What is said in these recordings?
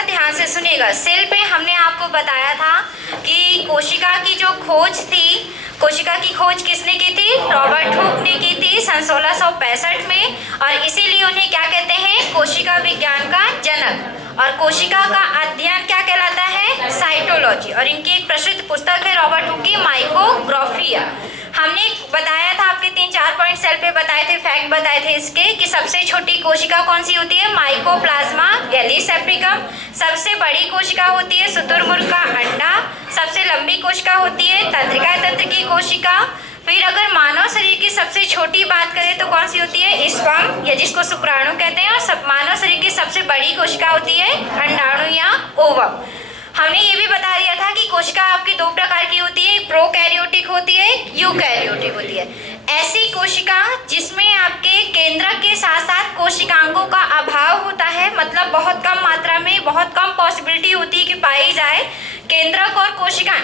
साथ ध्यान से सुनिएगा। सेल पे हमने आपको बताया था कि कोशिका की जो खोज थी, कोशिका की खोज किसने की थी? रॉबर्ट हुक ने की थी सन 1665 में, और इसीलिए उन्हें क्या कहते हैं? कोशिका विज्ञान का जनक। और कोशिका का अध्ययन क्या कहलाता है? साइटोलॉजी। और इनकी एक प्रसिद्ध पुस्तक है रॉबर्ट हुक की, माइकोग्राफिया। हमने बताया था, आपके 3-4 पॉइंट सेल पे बताए थे, फैक्ट बताए थे इसके, कि सबसे छोटी कोशिका कौन सी होती है? माइकोप्लाज्मा एलिसेप्टिकम। सबसे बड़ी कोशिका होती है शुतुरमुर्ग का अंडा। सबसे लंबी कोशिका होती है तंत्रिका तंत्र की कोशिका। फिर अगर मानव शरीर की सबसे छोटी बात करें तो कौन सी होती है? स्पर्म, या जिसको शुक्राणु कहते हैं। और मानव शरीर की सबसे बड़ी कोशिका होती है अंडाणु या ओवम। हमने ये भी बता दिया था कि कोशिका आपकी 2 प्रकार की होती है, प्रोकैरियोटिक होती है, यूकैरियोटिक होती है। ऐसी कोशिका जिसमें आपके केंद्रक के साथ साथ कोशिकांगों का अभाव होता है, मतलब बहुत कम मात्रा में, बहुत कम पॉसिबिलिटी होती है कि पाई जाए केंद्रक और कोशिका।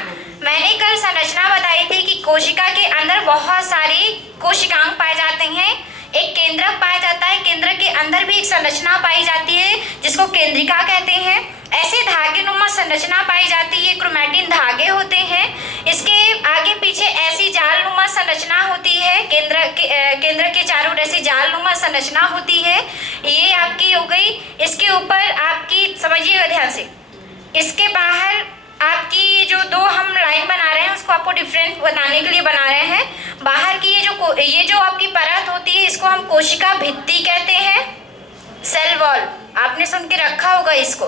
मैंने कल संरचना बताई थी कि कोशिका के अंदर बहुत सारे कोशिकांग पाए जाते हैं, एक केंद्रक पाया जाता है, केंद्रक के अंदर भी एक संरचना पाई जाती है जिसको केंद्रिका कहते हैं। ऐसे धागे नुमा संरचना पाई जाती है, क्रोमैटिन धागे होते हैं। इसके आगे पीछे ऐसी जाल नुमा संरचना होती है, केंद्र के चारों ओर ऐसी जाल नुमा संरचना होती है। ये आपकी हो गई। इसके ऊपर आपकी, समझिएगा ध्यान से, इसके बाहर आपकी जो 2 हम लाइन बना रहे हैं उसको आपको डिफरेंट बताने के लिए बना रहे हैं। बाहर की ये जो आपकी परत होती है इसको हम कोशिका भित्ति कहते हैं, सेल वॉल, आपने सुन के रखा होगा इसको।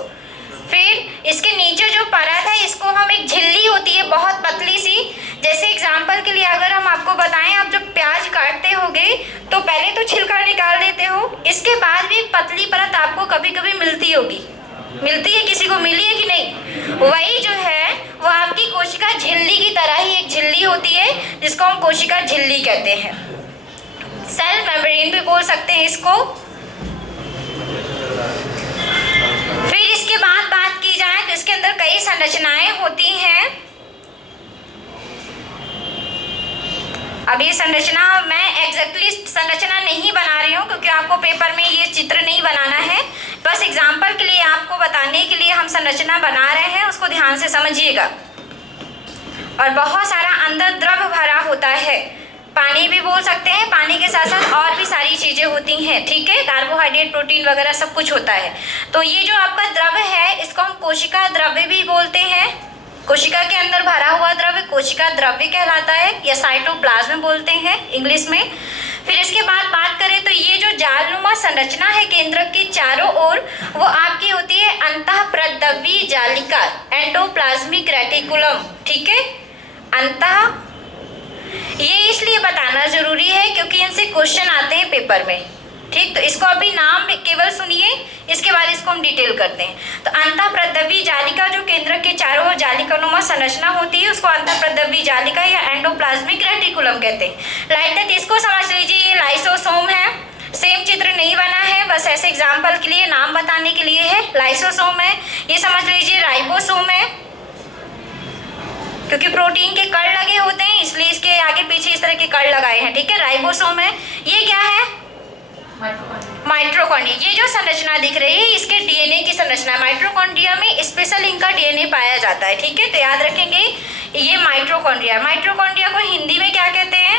फिर इसके नीचे जो परत है इसको हम, एक झिल्ली होती है बहुत पतली सी। जैसे एग्जाम्पल के लिए अगर हम आपको बताएं, आप जब प्याज काटते होगे तो पहले तो छिलका निकाल देते हो, इसके बाद भी पतली परत आपको कभी कभी मिलती होगी, मिलती है, किसी को मिली है कि नहीं? वही जो है वो आपकी कोशिका झिल्ली की तरह ही एक झिल्ली होती है जिसको हम कोशिका झिल्ली कहते हैं। सेल मेम्ब्रेन भी बोल सकते हैं इसको। फिर इसके बाद बात की जाए तो इसके अंदर कई संरचनाएं होती हैं। अब ये संरचना मैं एग्जैक्टली संरचना नहीं बना रही हूँ क्योंकि आपको पेपर में ये चित्र नहीं बनाना है, बस एग्जाम्पल के लिए आपको बताने के लिए हम संरचना बना रहे हैं, उसको ध्यान से समझिएगा। और बहुत सारा अंदर द्रव भरा होता है, पानी भी बोल सकते हैं, पानी के साथ साथ और भी सारी चीज़ें होती हैं, ठीक है, कार्बोहाइड्रेट, प्रोटीन वगैरह सब कुछ होता है। तो ये जो आपका द्रव है इसको हम कोशिका द्रव्य भी बोलते हैं। कोशिका के अंदर भरा हुआ द्रव्य कोशिका द्रव्य कहलाता है, या साइटोप्लाज्म बोलते हैं इंग्लिश में। फिर इसके बाद बात करें तो ये जो जालनुमा संरचना है केंद्रक के चारों ओर, वो आपकी होती है अंतःप्रद्रव्य जालिका, एंडोप्लाज्मिक रेटिकुलम, ठीक है। अंतः, ये इसलिए बताना जरूरी है क्योंकि इनसे क्वेश्चन आते हैं पेपर में, ठीक। तो इसको अभी नाम केवल सुनिए, इसके बाद इसको हम डिटेल करते हैं। तो अंतःप्रद्रव्य जालिका जो केंद्र के चारों ओर जालिकानुमा संरचना होती है उसको अंतःप्रद्रव्य जालिका या एंडोप्लाज्मिक रेटिकुलम कहते हैं। लाइक दैट इसको समझ लीजिए, ये लाइसोसोम है। सेम चित्र नहीं बना है, बस ऐसे एग्जाम्पल के लिए, नाम बताने के लिए है। लाइसोसोम है, ये समझ लीजिए राइबोसोम है, क्योंकि प्रोटीन के कण लगे होते हैं इसलिए इसके आगे पीछे इस तरह के कण लगाए हैं, ठीक है। राइबोसोम है। ये क्या है? माइटोकॉन्ड्रिया। ये जो संरचना दिख रही है इसके डीएनए की संरचना है। माइटोकॉन्ड्रिया में स्पेशल इनका डीएनए पाया जाता है, ठीक है। तो याद रखेंगे ये माइटोकॉन्ड्रिया। माइटोकॉन्ड्रिया को हिंदी में क्या कहते हैं?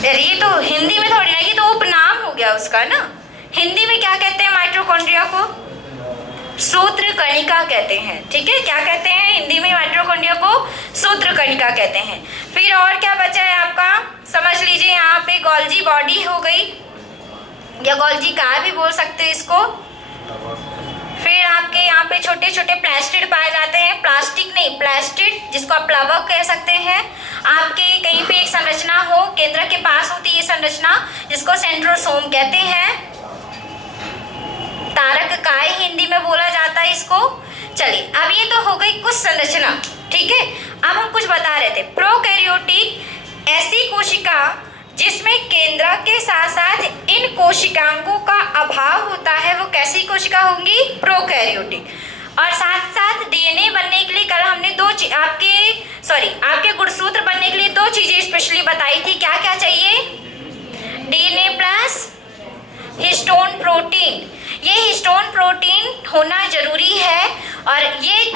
अरे ये तो हिंदी में थोड़ी ना, ये तो उपनाम हो गया उसका ना। हिंदी में क्या कहते हैं माइटोकॉन्ड्रिया को? सूत्रकणिका कहते हैं, ठीक है। क्या कहते हैं हिंदी में माइटोकॉन्ड्रिया को? सूत्रकणिका कहते हैं। फिर और क्या बचा है आपका? समझ लीजिए यहाँ पे गोल्जी बॉडी हो गई, या गोल्जी कार भी बोल सकते हैं इसको। फिर आपके यहाँ पे छोटे छोटे प्लास्टिड पाए जाते हैं, प्लास्टिक नहीं प्लास्टिड, जिसको आप प्लवक कह सकते हैं। आपके कहीं पे एक संरचना हो, केंद्र के पास होती है ये संरचना, जिसको सेंट्रोसोम कहते हैं। तारक काय हिंदी में बोला जाता है इसको। चलिए, अब ये तो हो गई कुछ संरचना, ठीक है। अब हम कुछ बता रहे थे। प्रोकैरियोटिक ऐसी कोशिका जिसमें केंद्रक के साथ साथ इन कोशिकांगों का अभाव होता है, वो कैसी कोशिका होंगी? प्रोकैरियोटिक। और साथ साथ डीएनए बनने के लिए कल हमने आपके गुणसूत्र बनने के लिए 2 चीजें स्पेशली बताई थी। क्या क्या चाहिए? DNA plus histone protein. ये हिस्टोन प्रोटीन होना जरूरी है और ये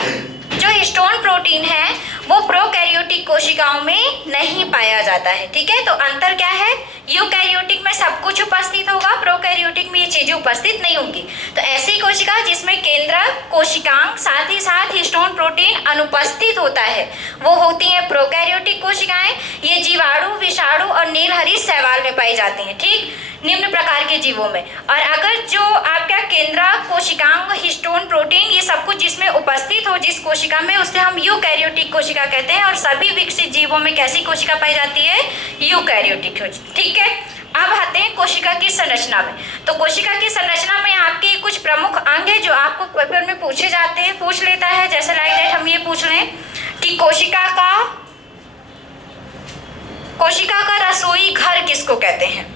जो हिस्टोन प्रोटीन है वो प्रोकैरियोटिक कोशिकाओं में नहीं पाया जाता है। ठीक है, तो अंतर क्या है, यूकैरियोटिक में सब कुछ उपस्थित होगा, प्रोकैरियोटिक में ये चीजें उपस्थित नहीं होंगी। तो ऐसी कोशिका जिसमें केंद्रक कोशिकांग साथ ही साथ हिस्टोन प्रोटीन अनुपस्थित होता है वो होती है प्रोकैरियोटिक कोशिकाएं। ये जीवाणु, विषाणु और नीलहरित शैवाल में पाई जाती हैं। ठीक, निम्न प्रकार के जीवों में। और अगर जो आपका केंद्रक कोशिकांग, हिस्टोन प्रोटीन, ये सब कुछ जिसमें उपस्थित हो जिस कोशिका में, उसे हम यूकैरियोटिक कोशिका कहते हैं। और सभी विकसित जीवों में कैसी कोशिका पाई जाती है, यूकैरियोटिक। ठीक है, अब आते हैं कोशिका की संरचना में। तो कोशिका की संरचना में आपके कुछ प्रमुख अंग है जो आपको पेपर में पूछे जाते हैं, पूछ लेता है। जैसे लाइक दैट हम ये पूछ रहे हैं कि कोशिका का रसोई घर किसको कहते हैं।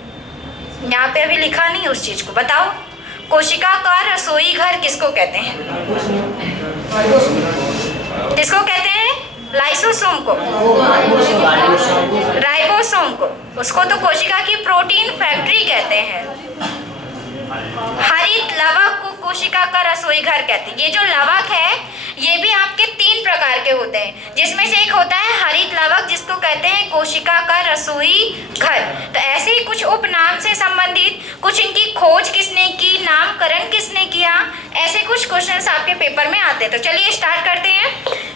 यहाँ पे अभी लिखा नहीं उस चीज को, बताओ कोशिका का रसोई घर किसको कहते हैं। किसको कहते हैं, लाइसोसोम को, राइबोसोम को, उसको तो कोशिका की प्रोटीन फैक्ट्री कहते हैं। हरित लवक को कोशिका का रसोई घर कहते हैं। ये जो लवक है ये भी आपके 3 प्रकार के होते हैं, जिसमें से एक होता है हरित लवक जिसको कहते हैं कोशिका का रसोई घर। तो ऐसे ही कुछ उपनाम से संबंधित, कुछ इनकी खोज किसने की, नामकरण किसने किया, ऐसे कुछ क्वेश्चंस आपके पेपर में आते हैं। तो चलिए स्टार्ट करते हैं।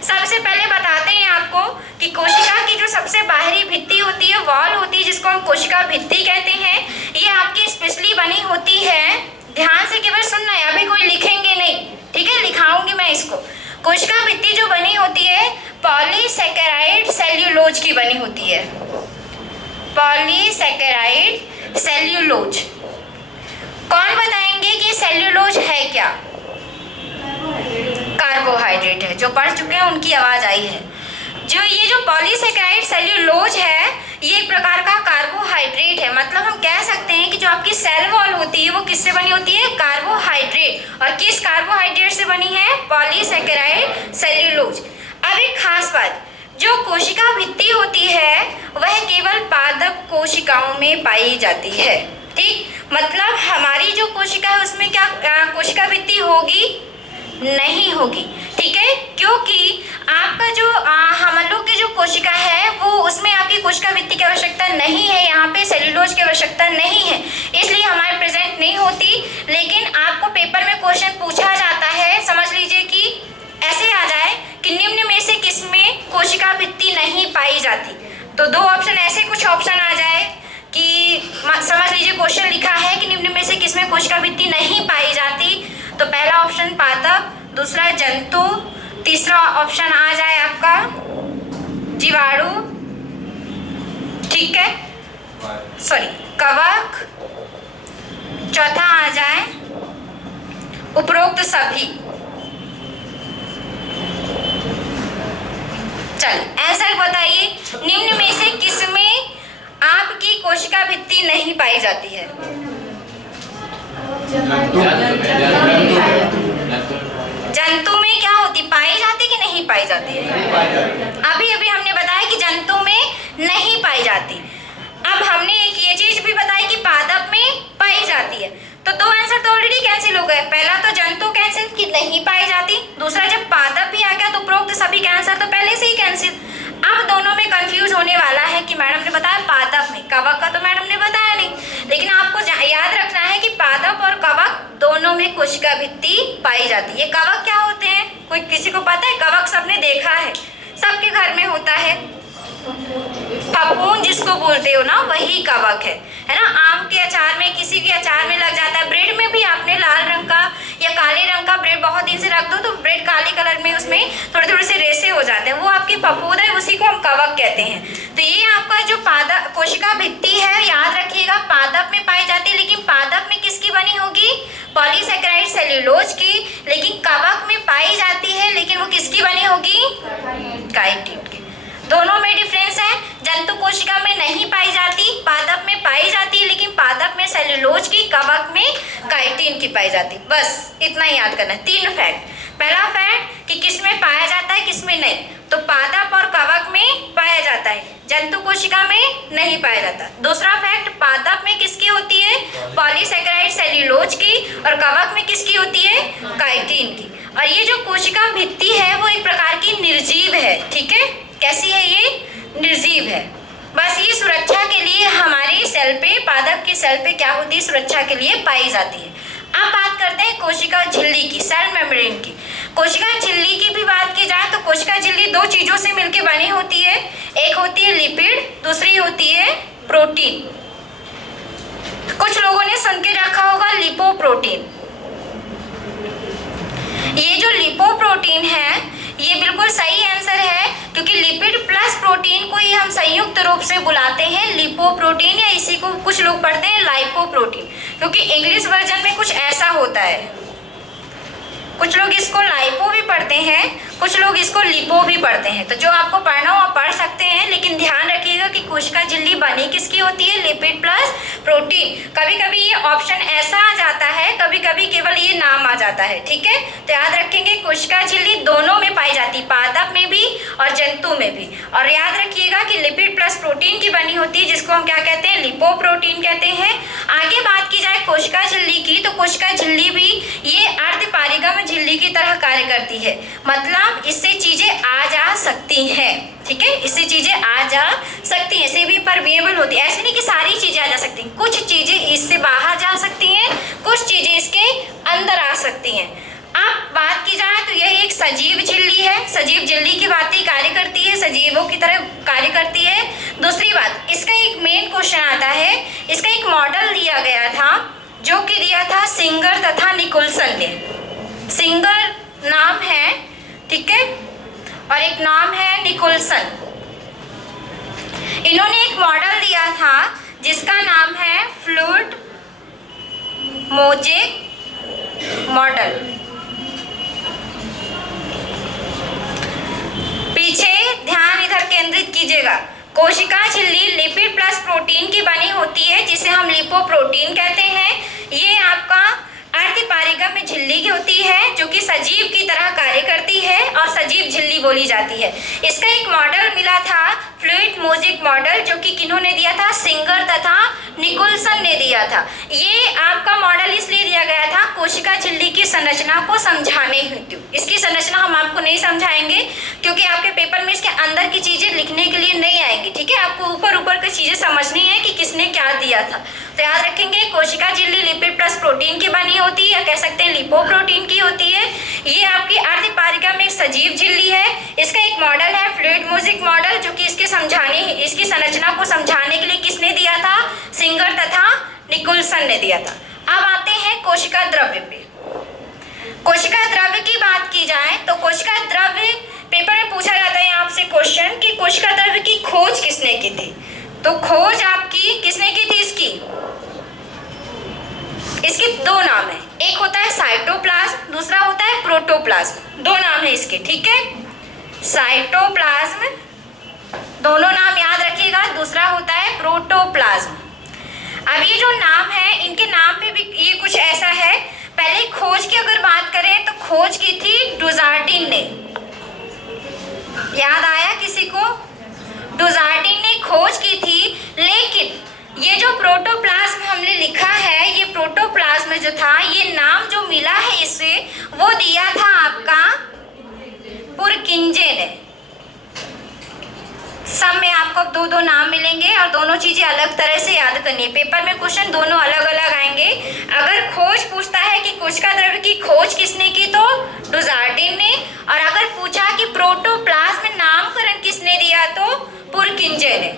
सबसे पहले बताते हैं आपको कि कोशिका की जो सबसे बाहरी भित्ति होती है, वॉल होती है, जिसको हम कोशिका भित्ति कहते हैं, ये आपकी स्पेशली बनी होती है। ध्यान से केवल सुनना है, अभी कोई लिखेंगे नहीं, ठीक है, लिखाऊंगी मैं इसको। कोशिका भित्ति जो बनी होती है पॉलीसैकेराइड सेल्यूलोज की बनी होती है। Polysaccharide cellulose. कौन बताएंगे कि सेल्यूलोज है क्या। कार्बोहाइड्रेट है, जो पढ़ चुके हैं उनकी आवाज आई है। ये जो पॉलीसैकेराइड सेल्यूलोज है ये एक प्रकार का कार्बोहाइड्रेट है। मतलब हम कह सकते हैं कि जो आपकी सेल वॉल होती है वो किससे बनी होती है, कार्बोहाइड्रेट। और किस कार्बोहाइड्रेट से बनी है, पॉलीसैकेराइड सेल्यूलोज। अब एक खास बात, जो कोशिका भित्ति होती है वह केवल पादप कोशिकाओं में पाई जाती है। ठीक, मतलब हमारी जो कोशिका है उसमें क्या कोशिका भित्ति होगी, नहीं होगी। ठीक है, क्योंकि आपका जो हम लोग की जो कोशिका है वो उसमें आपकी कोशिका भित्ति की आवश्यकता नहीं है, यहाँ पे सेल्यूलोज की आवश्यकता नहीं है, इसलिए हमारे प्रेजेंट नहीं होती। लेकिन आपको पेपर में क्वेश्चन पूछा जाता है, समझ लीजिए कि ऐसे आ जाए कि निम्न में से किसमें कोशिका भित्ति नहीं पाई जाती। तो 2 ऑप्शन, ऐसे कुछ ऑप्शन आ जाए कि समझ लीजिए क्वेश्चन लिखा है कि निम्न में से किसमें कोशिका भित्ति नहीं पाई जाती। तो पहला ऑप्शन पादप, दूसरा जंतु, तीसरा ऑप्शन आ जाए आपका जीवाणु, ठीक है, सॉरी कवक, चौथा आ जाए उपरोक्त सभी। चल आंसर बताइए, निम्न में से किसमें आपकी कोशिका भित्ति नहीं पाई जाती है। जंतु में क्या होती, पाई जाती कि नहीं पाई जाती है। अभी अभी हमने बताया कि जंतु में नहीं पाई जाती। अब हमने एक ये चीज भी बताई कि पादप में पाई जाती है। तो 2 आंसर तो ऑलरेडी कैंसिल हो गए। पहला तो जंतु कैंसिल कि नहीं पाई जाती, दूसरा जब पादप भी आ गया तो उपरोक्त सभी का आंसर तो पहले से ही कैंसिल। अब दोनों में कंफ्यूज होने वाला है कि मैडम ने बताया पादप में, कवक का तो मैडम ने बताया नहीं। लेकिन आपको याद रखना है कि पादप और कवक दोनों में कोशिका भित्ति पाई जाती है। ये कवक क्या होते हैं, कोई किसी को पता है। कवक सबने देखा है, सबके घर में होता है। फफूंद जिसको बोलते हो ना, वही कवक है ना। आम के अचार में, किसी भी अचार में लग जाता है। ब्रेड में भी आपने लाल रंग का या काले रंग का ब्रेड बहुत दिन से रख दो तो ब्रेड काले कलर में उसमें थोड़े थोड़े से रेसे हो जाते हैं, वो आपकी फफूंद है, उसी को हम कवक कहते हैं। तो ये आपका जो पादप कोशिका भित्ति है, याद रखिएगा पादप में पाई जाती है। लेकिन पादप में किसकी बनी होगी, पॉलीसैकेराइड सेल्यूलोज की। लेकिन कवक में पाई जाती है, लेकिन वो किसकी बनी होगी, काइटिन की। दोनों में डिफरेंस है। जंतु कोशिका में नहीं पाई जाती, पादप में पाई जाती है। लेकिन पादप में सेल्यूलोज की, कवक में काइटिन की पाई जाती। बस इतना ही याद करना है। 3 फैक्ट। पहला फैक्ट कि किस में पाया जाता है, किस में नहीं। तो पादप और कवक में पाया जाता है, जंतु कोशिका में नहीं पाया जाता। दूसरा फैक्ट, पादप में किसकी होती है, पॉलीसैकेराइड सेल्यूलोज सेलुलोज की, और कवक में किसकी होती है? काइटिन की। और ये जो कोशिका भित्ति है वो एक प्रकार की निर्जीव है, ठीक है। कैसी है ये? निर्जीव है। बस ये सुरक्षा के लिए हमारी सेल पे, पादप की सेल पे क्या होती है? सुरक्षा के लिए पाई जाती है। अब बात करते हैं कोशिका झिल्ली की, सेल मेम्ब्रेन की। कोशिका झिल्ली की भी बात की जाए तो कोशिका झिल्ली दो चीजों से मिलकर बनी होती है। एक होती है लिपिड, दूसरी होती है प्रोटीन। कुछ लोगों ने सुन के रखा होगा लिपोप्रोटीन। ये जो लिपोप्रोटीन है ये बिल्कुल सही आंसर है, क्योंकि लिपिड प्लस प्रोटीन को ही हम संयुक्त रूप से बुलाते हैं लिपोप्रोटीन, या इसी को कुछ लोग पढ़ते हैं लाइपोप्रोटीन, क्योंकि इंग्लिश वर्जन में कुछ ऐसा होता है। कुछ लोग इसको लाइपो भी पढ़ते हैं, कुछ लोग इसको लिपो भी पढ़ते हैं। तो जो आपको पढ़ना हो आप पढ़ सकते हैं, लेकिन ध्यान रखिएगा कि कोशिका झिल्ली बनी किसकी होती है? Lipid plus protein. कभी कभी ये ऑप्शन ऐसा आ जाता है, कभी कभी केवल ये नाम आ जाता है, ठीक है। तो याद रखेंगे कोशिका झिल्ली दोनों में पाई जाती है, पादप में भी और जंतु में भी। और याद रखिएगा कि लिपिड प्लस प्रोटीन की बनी होती है, जिसको हम क्या कहते हैं? लिपोप्रोटीन कहते हैं। आगे बात की जाए कोशिका झिल्ली की, तो कोशिका झिल्ली भी ये अर्धपारिगम झिल्ली की तरह कार्य करती है, मतलब इससे चीजें आ जा सकती हैं, ठीक है। इससे चीजें आ जा सकती हैं, सेमी परमेबल होती है। ऐसे नहीं कि सारी चीजें आ जा सकती हैं, कुछ चीजें इससे बाहर जा सकती हैं, कुछ चीजें इसके अंदर आ सकती हैं। अब बात की जाए तो यह एक सजीव झिल्ली है, सजीव झिल्ली की बात ही कार्य करती है, सजीवों की तरह कार्य करती है। दूसरी बात, इसका एक मेन क्वेश्चन आता है, इसका एक मॉडल दिया गया था, जो कि दिया था सिंगर तथा निकोलसन ने। सिंगर नाम है, ठीक है, और एक नाम है निकोलसन। इन्होंने एक मॉडल दिया था जिसका नाम है फ्लूइड मोज़ेक मॉडल। पीछे ध्यान इधर केंद्रित कीजिएगा। कोशिका झिल्ली लिपिड प्लस प्रोटीन की बनी होती है, जिसे हम लिपोप्रोटीन कहते हैं। ये आपका अर्धपारिगम झिल्ली की होती है, जो कि सजीव की तरह कार्य करती है और सजीव झिल्ली बोली जाती है। इसका एक मॉडल मिला था फ्लूइड मोज़ेक मॉडल, जो कि किन्होंने दिया था? सिंगर तथा निकोलसन ने दिया था। ये आपका मॉडल इसलिए दिया गया था कोशिका झिल्ली की संरचना को समझाने हेतु। इसकी संरचना हम आपको नहीं समझाएंगे, क्योंकि आपके पेपर में इसके अंदर की चीजें लिखने के लिए नहीं आएंगी, ठीक है। आपको ऊपर ऊपर की चीजें समझनी है कि किसने क्या दिया था। तो याद रखेंगे कोशिका झिल्ली लिपिड प्लस प्रोटीन की बनी होती है, या कह सकते हैं लिपोप्रोटीन की होती है। ये आपकी अर्धपारिगम में एक सजीव झिल्ली है। इसका एक मॉडल है फ्लूइड मोज़ेक मॉडल, जो कि इसकी संरचना को समझाने के लिए किसने दिया था? सिंगर तथा निकोलसन ने दिया था। अब आते हैं कोशिका द्रव्य पे। कोशिका द्रव्य की बात की जाए तो कोशिका द्रव्य पेपर में पूछा जाता है आपसे क्वेश्चन कि कोशिका द्रव्य की खोज किसने की थी। तो खोज आपकी किसने की थी? इसके दो नाम है, एक होता है साइटोप्लाज्म, दूसरा होता है प्रोटोप्लाज्म। दो नाम है इसके, ठीक है। साइटोप्लाज्म, दोनों नाम याद रखिएगा। दूसरा होता है प्रोटोप्लाज्म। अब ये जो नाम है, इनके नाम पे भी ये कुछ ऐसा है। पहले खोज की अगर बात करें तो खोज की थी डुज़ार्टिन ने। याद आया किसी को? डुज़ार्टिन ने खोज की थी। लेकिन ये जो प्रोटोप्लाज्म हमने लिखा है, ये प्रोटोप्लाज्म जो था, ये नाम जो मिला है इसे, वो दिया था आपका पुरकिंजे ने। सब में आपको दो दो नाम मिलेंगे और दोनों चीजें अलग तरह से याद करनी है। पेपर में क्वेश्चन दोनों अलग अलग आएंगे। अगर खोज पूछता है कि कोशिका द्रव्य की खोज किसने की, तो डुज़ार्टिन ने। और अगर पूछा कि प्रोटोप्लाज्म नामकरण किसने दिया, तो पुरकिंजे ने।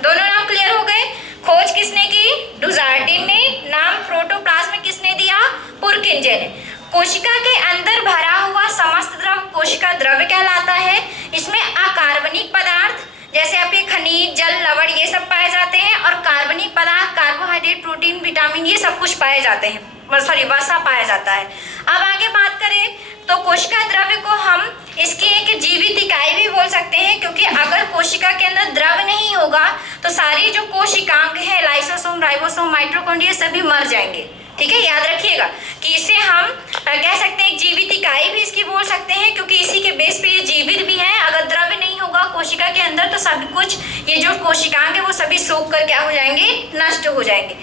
दोनों नाम क्लियर हो गए। खोज किसने की? डुज़ार्टिन ने। नाम प्रोटोप्लाज्म किसने दिया? पुरकिंजे ने। कोशिका के अंदर भरा हुआ समस्त द्रव कोशिका द्रव्य कहलाता है। इसमें अकार्बनिक पदार्थ जैसे आपके खनिज, जल, लवण, ये सब पाए जाते हैं, और कार्बनिक पदार्थ, कार्बोहाइड्रेट, प्रोटीन, विटामिन, ये सब कुछ पाए जाते हैं। वसा पाया जाता है। अब आगे बात करें तो कोशिका द्रव्य को हम इसकी एक जीवित इकाई भी बोल सकते हैं, क्योंकि अगर कोशिका के अंदर द्रव्य नहीं होगा तो सारी जो कोशिकांग है, लाइसोसोम, राइबोसोम, माइटोकॉन्ड्रिया, सभी मर जाएंगे, ठीक है। याद रखिएगा कि इसे हम कह सकते हैं जीवित इकाई भी इसकी बोल सकते हैं, क्योंकि इसी के बेस पे ये जीवित भी है। अगर द्रव्य नहीं होगा कोशिका के अंदर तो सब कुछ, ये जो कोशिकांग है वो सभी सोख कर क्या हो जाएंगे? नष्ट हो जाएंगे।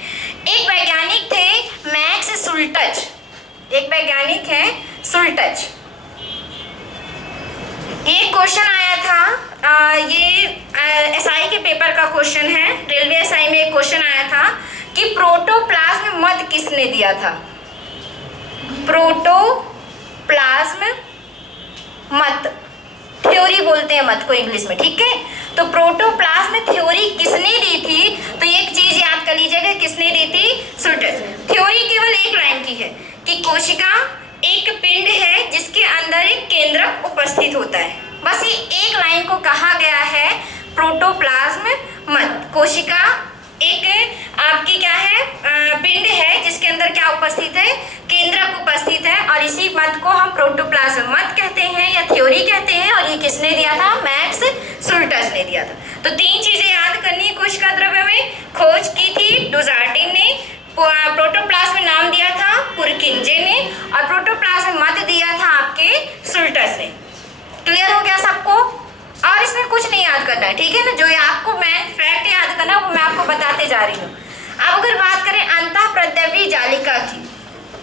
एक वैज्ञानिक थे मैक्स सुल्टज, एक वैज्ञानिक है सुल्टज। ये क्वेश्चन आया था, ये एसआई के पेपर का क्वेश्चन है, रेलवे एसआई में एक क्वेश्चन आया था कि प्रोटोप्लाज्म मत किसने दिया था। प्रोटोप्लाज्म मत, थ्योरी बोलते हैं मत को इंग्लिश में, ठीक है। तो प्रोटोप्लाज्म थ्योरी किसने दी थी, तो एक चीज याद कर लीजिएगा, किसने दी थी, सुल्टज। थ्योरी केवल एक लाइन की है कि कोशिका एक पिंड है जिसके अंदर एक केंद्रक उपस्थित होता है, बस ये एक लाइन को कहा गया है प्रोटोप्लाज्म मत। कोशिका एक आपकी क्या है, पिंड है जिसके अंदर क्या उपस्थित है, केंद्रक उपस्थित है, और इसी मत को हम प्रोटोप्लाज्म मत कहते हैं या थ्योरी कहते हैं। और ये किसने दिया था, मैक्स सुल्टज ने दिया था। तो तीन चीजें याद करनी है, कोशिका द्रव्य में खोज की थी डुजार्टिन ने, प्रोटोप्लाज्म नाम दिया था पुरकिंजे ने, और प्रोटोप्लाज्म मत दिया था आपके सुल्टज ने। क्लियर हो गया सबको। और इसमें कुछ नहीं याद करना है, ठीक है ना, जो आपको मेन फैक्ट याद करना है वो मैं आपको बताते जा रही हूँ। अब अगर बात करें अंतःप्रद्रवी जालिका की,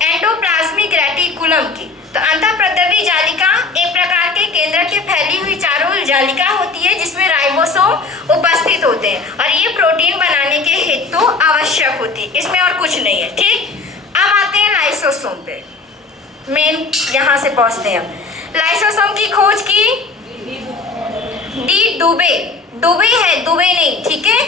एंडोप्लाज्मिक रेटिकुलम की, तो अंतःप्रद्रवी जालिका एक प्रकार के केंद्र की फैली हुई चारों ओर जालिका होती है जिसमें राइबोसोम उपस्थित होते हैं, और ये प्रोटीन बनाने के हेतु आवश्यक होती है, इसमें और कुछ नहीं है, ठीक। अब आते हैं लाइसोसोम पे, मेन यहाँ से पहुँचते हैं। लाइसोसोम की खोज की डी डुबे, डुबे है, दुबे नहीं, ठीक है,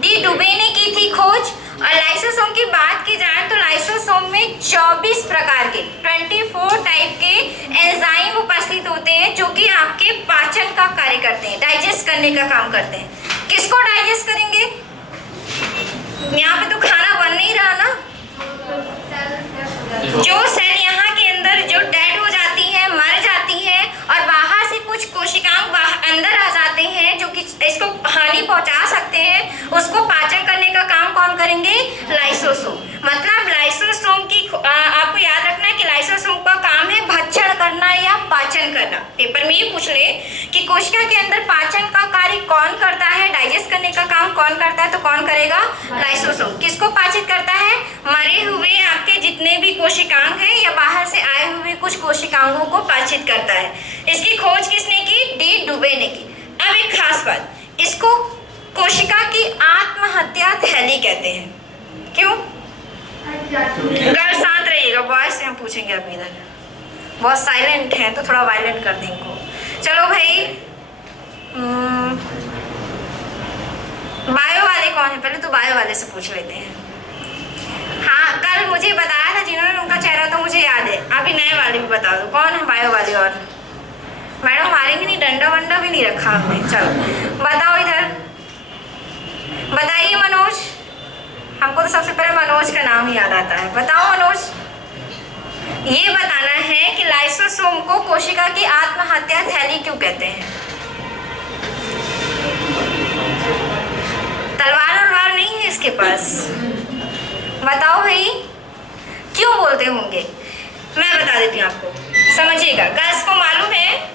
डी डुबे ने की थी खोज। और लाइसोसोम की बात की जाए तो लाइसोसोम में 24 प्रकार के 24 टाइप के एंजाइम उपस्थित होते हैं जो कि आपके पाचन का कार्य करते हैं, डाइजेस्ट करने का काम करते हैं। किसको डाइजेस्ट करेंगे, यहाँ पे तो खाना बन नहीं रहा ना, जो सेल यहाँ के अंदर जो डेड हो जाती है, मर जाती है, और बाहर से कुछ कोशिकाएं अंदर आ जाते हैं जो कि इसको हानि पहुंचा सकते हैं, उसको पाचन करने का काम कौन करेंगे, लाइसोसोम। मतलब लाइसोसोम की आपको याद रखना है कि लाइसोसोम का काम है भक्षण करना या पाचन करना। पेपर में ये पूछ ले कि कोशिका के अंदर पाचन का कार्य कौन करता है, डाइजेस्ट करने का काम कौन करता है, तो कौन करेगा, लाइसोसोम। किसको पाचित करता है, मरे हुए आपके जितने भी कोशिकांग हैं या बाहर से आए हुए कुछ कोशिकांगों को पाचित करता है। इसकी खोज किसने की, डी डुबे ने की। अब एक खास बात, इसको कोशिका की आत्महत्या थैली कहते हैं। क्यों, गर्ल शांत रहिएगा, बॉयज से हम पूछेंगे। अभी इधर बहुत साइलेंट है तो थोड़ा वायलेंट कर दें इनको। चलो भाई, बायो वाले कौन है, पहले तो बायो वाले से पूछ लेते हैं। हाँ, कल मुझे बताया था जिन्होंने, उनका चेहरा तो मुझे याद है, अभी नए वाले भी बता दो कौन है बायो वाले। और मैडम मारेंगे नहीं, डंडा वंडा भी नहीं रखा हमने। चलो बताओ, इधर बताइए मनोज, हमको तो सबसे पहले मनोज का नाम ही याद आता है। बताओ मनोज, ये बताना है कि लाइसोसोम को कोशिका की आत्महत्या थैली क्यों कहते हैं। तलवार उलवार नहीं है इसके पास, बताओ भाई क्यों बोलते होंगे, मैं बता देती हूँ आपको, समझिएगा। गर्ल्स को मालूम है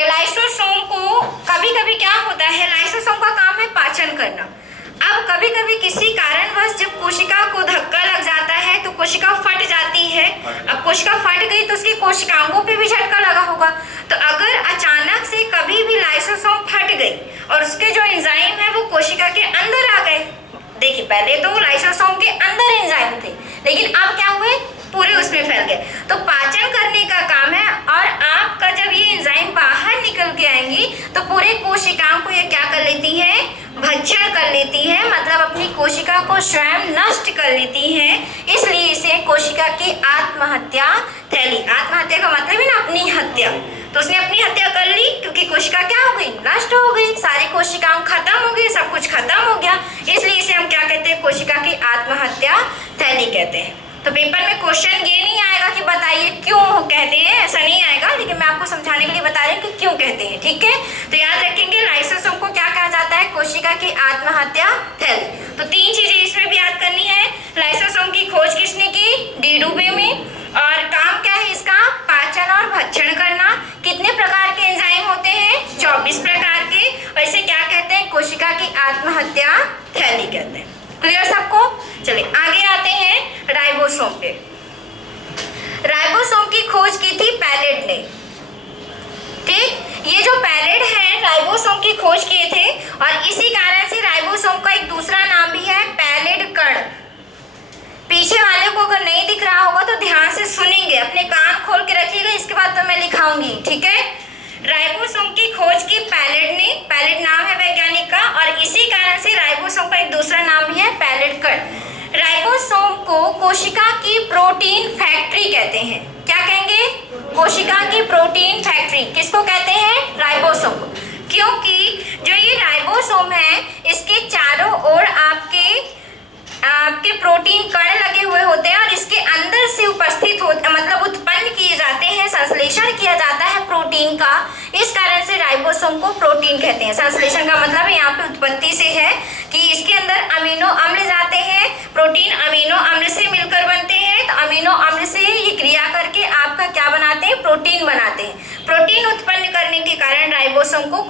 लाइसोसोम को कभी कभी क्या होता है, लाइसोसोम का काम है पाचन करना। अब कभी कभी किसी कारणवश जब कोशिका को धक्का लग जाता है तो कोशिका फट जाती है। अब कोशिका फट गई तो उसकी कोशिकांगों पे भी झटका लगा होगा। तो अगर अचानक से कभी भी लाइसोसोम फट गई और उसके जो एंजाइम है वो कोशिका के अंदर आ गए, देखिए पहले तो लाइसोसोम के अंदर एंजाइम थे लेकिन अब क्या हुए, पूरे उसमें फैल गए। तो पाचन करने का काम है, और आपका जब ये एंजाइम बाहर निकल के आएंगी तो पूरे कोशिकाओं को ये क्या कर लेती है, भक्षण कर लेती है, मतलब अपनी कोशिका को स्वयं नष्ट कर लेती है। इसलिए इसे कोशिका की आत्महत्या थैली, आत्महत्या का मतलब है ना अपनी हत्या, तो उसने अपनी हत्या कर ली क्योंकि कोशिका क्या हो गई, नष्ट हो गई, सारी कोशिकाएं खत्म हो गई, सब कुछ खत्म हो गया। इसलिए इसे हम क्या कहते हैं, कोशिका की आत्महत्या थैली कहते हैं। तो पेपर में क्वेश्चन ये नहीं आएगा कि बताइए क्यों कहते हैं, ऐसा नहीं आएगा, लेकिन मैं आपको समझाने के लिए बता रही हूँ कि क्यों कहते हैं, ठीक है। तो याद रखेंगे लाइसोसोम को क्या कहा जाता है, कोशिका की आत्महत्या थैली। तो तीन चीजें इसमें भी याद करनी है। लाइसोसोम की खोज किसने की, डी डुबे में, और काम क्या है इसका, पाचन और भक्षण करना। कितने प्रकार के एंजाइम होते हैं, 24 प्रकार के, और इसे क्या कहते हैं, कोशिका की आत्महत्या थैली कहते हैं। क्लियर सबको। चलिए आगे आते हैं राइबोसोम पे। ये जो पैलेट है राइबोसोम की खोज किए थे और इसी कारण से राइबोसोम का एक दूसरा नाम भी है पैलेट कण। पीछे वाले को अगर नहीं दिख रहा होगा तो ध्यान से सुनेंगे, अपने कान खोल के रखिएगा, इसके बाद तो मैं लिखाऊंगी, ठीक है। राइबोसोम की खोज की पैलेट ने, पैलेट नाम है वैज्ञानिक का, और इसी कारण से राइबोसोम का एक दूसरा नाम भी है पैलेट कण। राइबोसोम को कोशिका की प्रोटीन फैक्ट्री कहते हैं। क्या कहेंगे? कोशिका की प्रोटीन फैक्ट्री। किसको कहते हैं? राइबोसोम को। क्योंकि जो ये राइबोसोम है इसके चारों ओर आपके प्रोटीन कण लगे हुए होते हैं और इसके अंदर से उपस्थित होते, मतलब उत्पन्न किए जाते हैं, संश्लेषण किया जाता है प्रोटीन का। इस कारण से राइबोसोम को प्रोटीन कहते हैं। संश्लेषण का मतलब यहाँ पे उत्पत्ति से है कि इसके अंदर अमीनो अम्ल जाते हैं, प्रोटीन अमीनो अम्ल से मिलकर बनते हैं, तो अमीनो अम्ल से ये क्रिया करके आपका क्या बनाते हैं? प्रोटीन बनाते हैं। प्रोटीन उत्पन्न करने के कारण राइबोसोम को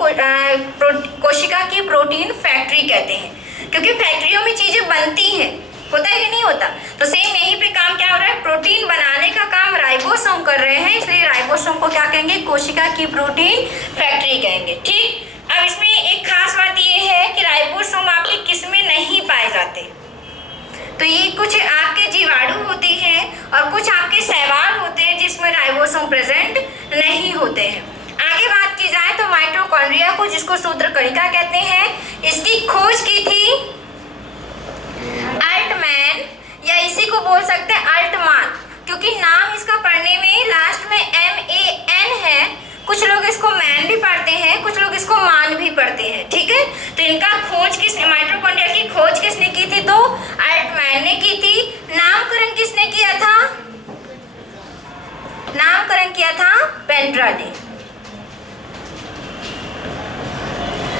कोशिका की प्रोटीन फैक्ट्री कहते हैं, क्योंकि फैक्ट्रियों में चीजें बनती हैं, होता है कि नहीं होता? तो सेम यहीं पे काम क्या हो रहा है? प्रोटीन बनाने का काम राइबोसोम कर रहे हैं, इसलिए राइबोसोम को क्या कहेंगे? कोशिका की प्रोटीन फैक्ट्री कहेंगे, ठीक। अब इसमें एक खास बात ये है कि राइबोसोम आपके किसमें नहीं पाए जाते, तो ये कुछ आपके जीवाणु होते हैं और कुछ आपके शैवाल होते हैं जिसमें राइबोसोम प्रेजेंट नहीं होते हैं। आगे बात की जाए तो माइटोकॉन्ड्रिया को, जिसको सूत्रकणिका कहते हैं, इसकी खोज की थी अल्टमैन, या इसी को बोल सकते हैं अल्टमान, क्योंकि नाम इसका पढ़ने में लास्ट में MAN है। कुछ लोग इसको मैन भी पढ़ते हैं, कुछ लोग इसको मान भी पढ़ते हैं, ठीक है। तो इनका खोज किसने, माइटोकॉन्ड्रिया की खोज किसने की थी? तो अल्टमैन ने की थी। नामकरण किसने किया था? नामकरण किया था पेंड्रा ने,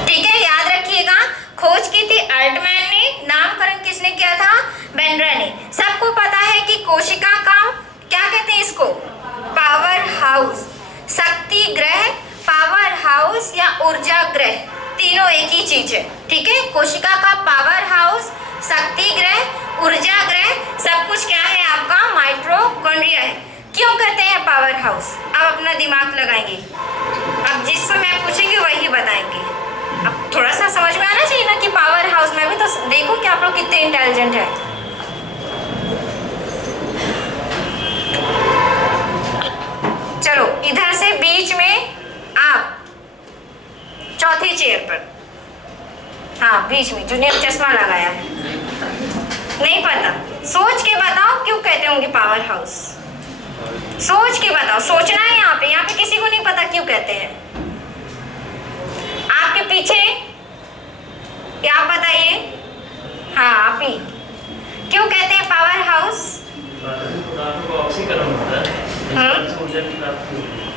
ठीक है, याद रखिएगा। खोज की थी अल्टमैन ने, नामकरण किसने किया था? पेंड्रा ने। सबको पता है कि कोशिका का क्या कहते हैं इसको? पावर हाउस, शक्ति ग्रह, पावर हाउस या ऊर्जा ग्रह, तीनों एक ही चीज है, ठीक है। कोशिका का पावर हाउस, शक्ति ग्रह, ऊर्जा ग्रह, सब कुछ क्या है? आपका माइटोकॉन्ड्रिया है। क्यों कहते हैं पावर हाउस? अब अपना दिमाग लगाएंगे, अब जिससे मैं पूछेंगी वही बताएंगे। अब थोड़ा सा समझ में आना चाहिए ना कि पावर हाउस में भी तो देखो कि आप लोग कितने इंटेलिजेंट हैं। चलो इधर से बीच में आप चौथी चेयर पर, हाँ बीच में, जिन्हें चश्मा लगाया है। नहीं पता? सोच के बताओ क्यों कहते होंगे पावर हाउस, सोच के बताओ। सोचना है यहाँ पे किसी को नहीं पता क्यों कहते हैं। आपके पीछे क्या आप बताइए? हाँ आप ही, क्यों कहते हैं पावर हाउस?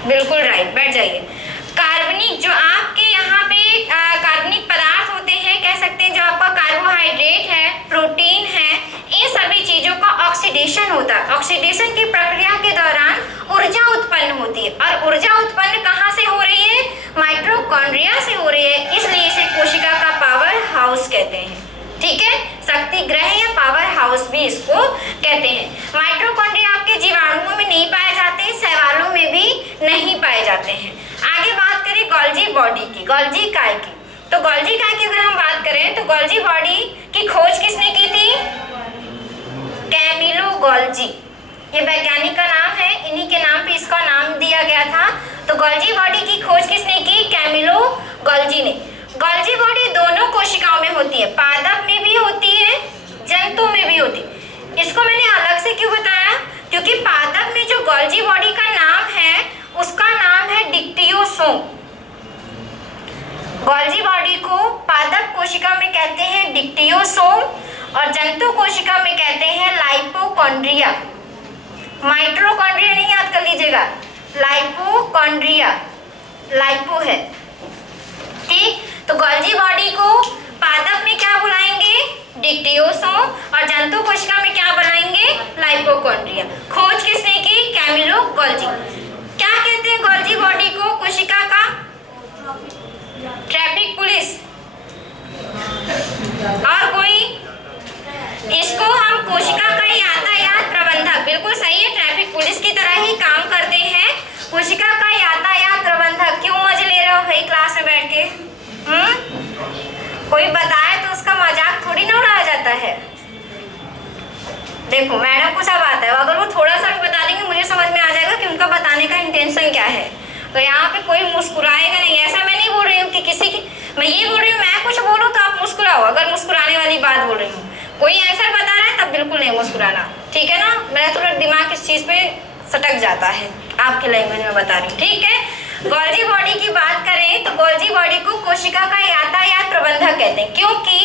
बिल्कुल राइट, बैठ जाइए। कार्बनिक, जो आपके यहाँ पे कार्बनिक पदार्थ होते हैं, कह सकते हैं जो आपका कार्बोहाइड्रेट है, प्रोटीन है, इन सभी चीजों का ऑक्सीडेशन होता है। ऑक्सीडेशन की प्रक्रिया के दौरान ऊर्जा उत्पन्न होती है, और ऊर्जा उत्पन्न कहाँ से हो रही है? माइटोकॉन्ड्रिया से हो रही है, इसलिए इसे कोशिका का पावर हाउस कहते हैं, ठीक है। शक्ति ग्रह या पावर हाउस भी इसको कहते हैं। माइटोकॉन्ड्रिया आपके जीवाणुओं में नहीं पाए जाते, शैवालों में भी नहीं पाए जाते हैं। आगे बात करें गोल्जी बॉडी की, गोल्जी काय की, तो गोल्जी काय की अगर हम बात करें तो गोल्जी बॉडी की खोज किसने की थी? कैमिलो गोल्जी, ये वैज्ञानिक का नाम है, इन्हीं के नाम पे इसका नाम दिया गया था। तो गोल्जी बॉडी की खोज किसने की? कैमिलो गोल्जी ने। गोल्जी बॉडी दोनों कोशिकाओं में होती है, पादप में भी होती है, जंतु में भी होती है। इसको मैंने अलग से क्यों बताया? क्योंकि पादप में जो गोल्जी बॉडी का नाम है उसका नाम है डिक्टियोसोम। गोल्जी बॉडी को पादप कोशिका में कहते हैं डिक्टियोसोम और जंतु कोशिका में कहते हैं लाइपोकॉन्ड्रिया। माइटोकॉन्ड्रिया नहीं याद कर लीजिएगा, लाइपोकॉन्ड्रिया, लाइपो है, ठीक। तो गोल्जी बॉडी को पादप में क्या बुलाएंगे? डिक्टियोसोम, और जंतु कोशिका में क्या बनाएंगे? लाइपोकॉन्ड्रिया। खोज किसने की? Camillo Golgi. क्या कहते हैं गोल्जी बॉडी को कोशिका का? Traffic police. और कोई? इसको हम कोशिका का यातायात प्रबंधक, बिल्कुल सही है, ट्रैफिक पुलिस की तरह ही काम करते हैं। कोशिका का यातायात प्रबंधक। क्यों मजे ले रहे हो? देखो मैडम को सब आता है, अगर वो थोड़ा सा भी बता देंगे मुझे समझ में आ जाएगा कि उनका बताने का इंटेंशन क्या है। तो यहाँ पे कोई मुस्कुराएगा नहीं, ऐसा मैं नहीं बोल रही हूँ कि किसी की, मैं ये बोल रही हूँ मैं कुछ बोलूँ तो आप मुस्कुराओ, अगर मुस्कुराने वाली बात बोल रही हूँ। कोई आंसर बता रहा है तब बिल्कुल नहीं मुस्कुराना, ठीक है ना। मेरा थोड़ा दिमाग इस चीज़ पे सटक जाता है, आपकी लैंग्वेज में बता रही हूँ, ठीक है। गोल्जी बॉडी की बात करें तो गोल्जी बॉडी को कोशिका का यातायात प्रबंधक कहते हैं, क्योंकि